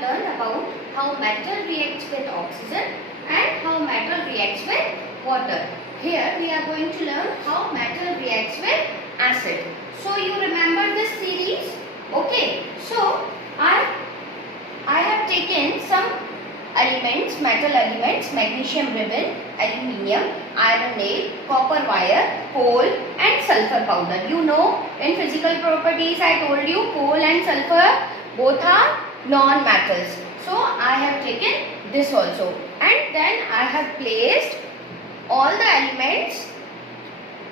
learned about how metal reacts with oxygen and how metal reacts with water. Here we are going to learn how metal reacts with acid. So you remember this series? Okay. So I have taken some elements, metal elements, magnesium ribbon, aluminium, iron nail, copper wire, coal and sulfur powder. You know, in physical properties I told you coal and sulfur both are non-metals. So I have taken this also, and then I have placed all the elements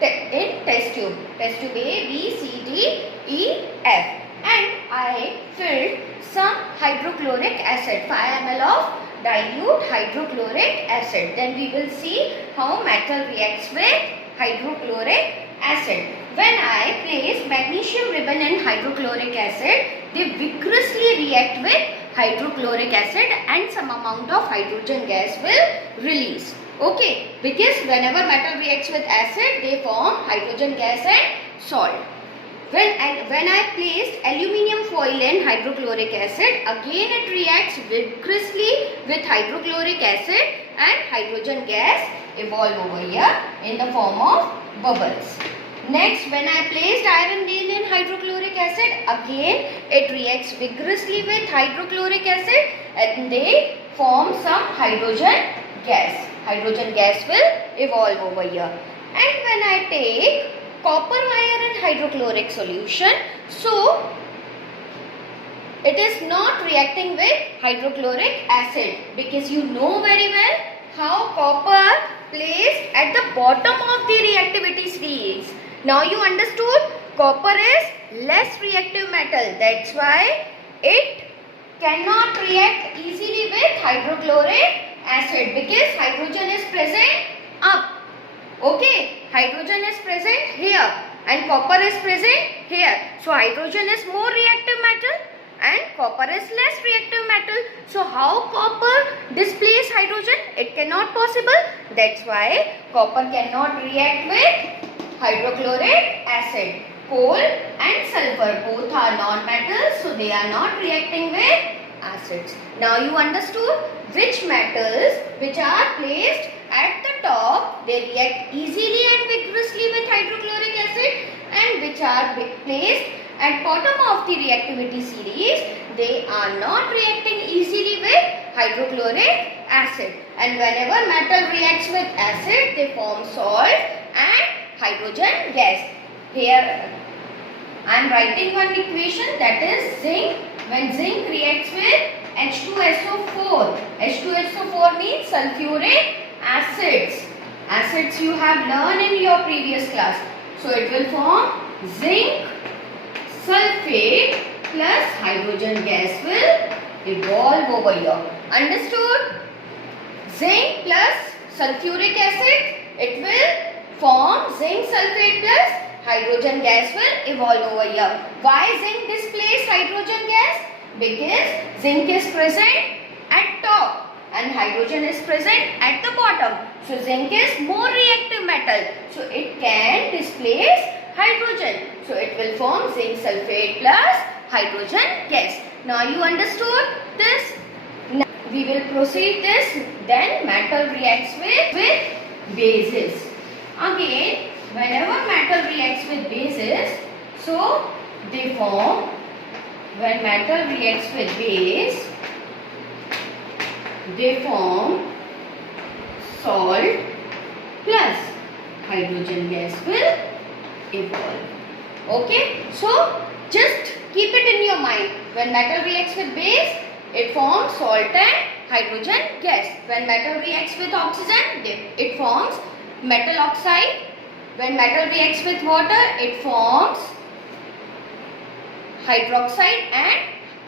in test tube A, B, C, D, E, F, and I filled some hydrochloric acid, 5 ml of dilute hydrochloric acid. Then we will see how metal reacts with hydrochloric acid. When I place magnesium ribbon and hydrochloric acid, they vigorously react with hydrochloric acid and some amount of hydrogen gas will release. Okay, because whenever metal reacts with acid, they form hydrogen gas and salt. When I placed aluminium foil in hydrochloric acid, again it reacts vigorously with hydrochloric acid and hydrogen gas evolve over here in the form of bubbles. Next, when I placed iron nail in hydrochloric acid, again it reacts vigorously with hydrochloric acid and they form some hydrogen gas. Hydrogen gas will evolve over here. And when I take copper wire in hydrochloric solution, so it is not reacting with hydrochloric acid, because you know very well how copper placed at the bottom of the reactivity series. Now you understood copper is less reactive metal, that's why it cannot react easily with hydrochloric acid, because hydrogen is present up. Okay, hydrogen is present here and copper is present here. So hydrogen is more reactive metal and copper is less reactive metal. So how copper displace hydrogen? It cannot possible. That's why copper cannot react with hydrochloric acid. Coal and sulfur both are non-metals, so they are not reacting with acids. Now you understood which metals which are placed at the top, they react easily and vigorously with hydrochloric acid, and which are placed at bottom of the reactivity series, they are not reacting easily with hydrochloric acid. And whenever metal reacts with acid, they form salt and hydrogen gas. Here I am writing one equation, that is zinc. When zinc reacts with H2SO4, H2SO4 means sulfuric acids. Acids you have learned in your previous class. So it will form zinc sulfate plus hydrogen gas will evolve over here. Understood? Zinc plus sulfuric acid, it will form zinc sulfate plus hydrogen gas will evolve over here. Why zinc displaces hydrogen gas? Because zinc is present at top and hydrogen is present at the bottom. So zinc is more reactive metal, so it can displace hydrogen. So it will form zinc sulfate plus hydrogen gas. Now you understood this? Now we will proceed this. Then metal reacts with bases. Again, whenever metal reacts with bases, so they form, when metal reacts with base, they form salt plus hydrogen gas will evolve. Okay, so just keep it in your mind. When metal reacts with base, it forms salt and hydrogen gas. When metal reacts with oxygen, it forms metal oxide. When metal reacts with water, it forms hydroxide and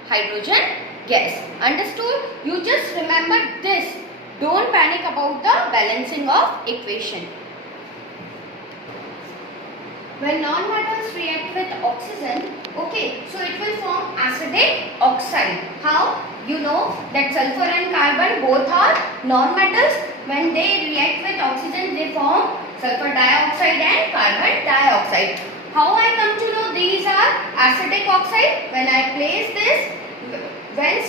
hydrogen gas. Understood? You just remember this. Don't panic about the balancing of equation. When non-metals react with oxygen, okay, so it will form acidic oxide. How? You know that sulfur and carbon both are non-metals. When they react with oxygen, they form sulfur dioxide and carbon dioxide. How I come to know these are acidic oxide? When I place this, when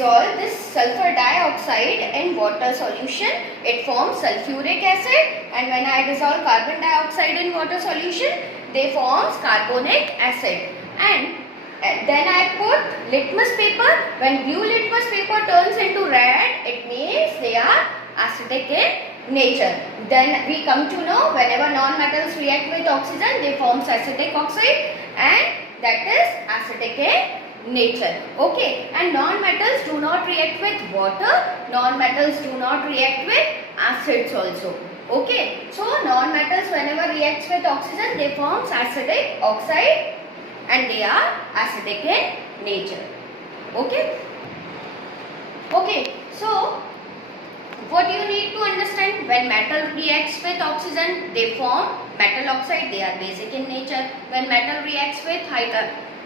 dissolve this sulfur dioxide in water solution, it forms sulfuric acid, and when I dissolve carbon dioxide in water solution, they forms carbonic acid. And then I put litmus paper. When blue litmus paper turns into red, it means they are acidic in nature. Then we come to know whenever non-metals react with oxygen, they form acetic oxide, and that is acidic in nature. Okay, and non-metals do not react with water, non-metals do not react with acids also. Okay, so non-metals whenever reacts with oxygen, they forms acidic oxide and they are acidic in nature. Okay, so what you need to understand, when metal reacts with oxygen, they form metal oxide, they are basic in nature. When metal reacts with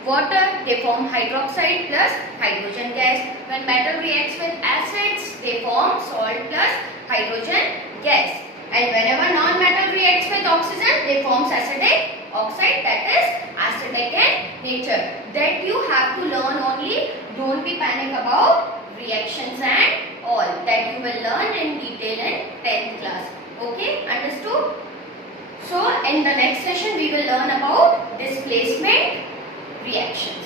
water, they form hydroxide plus hydrogen gas. When metal reacts with acids, they form salt plus hydrogen gas. And whenever non-metal reacts with oxygen, they form acidic oxide, that is acidic in nature. That you have to learn only. Don't be panic about reactions and all. That you will learn in detail in 10th class. Okay, understood? So in the next session we will learn about displacement reactions.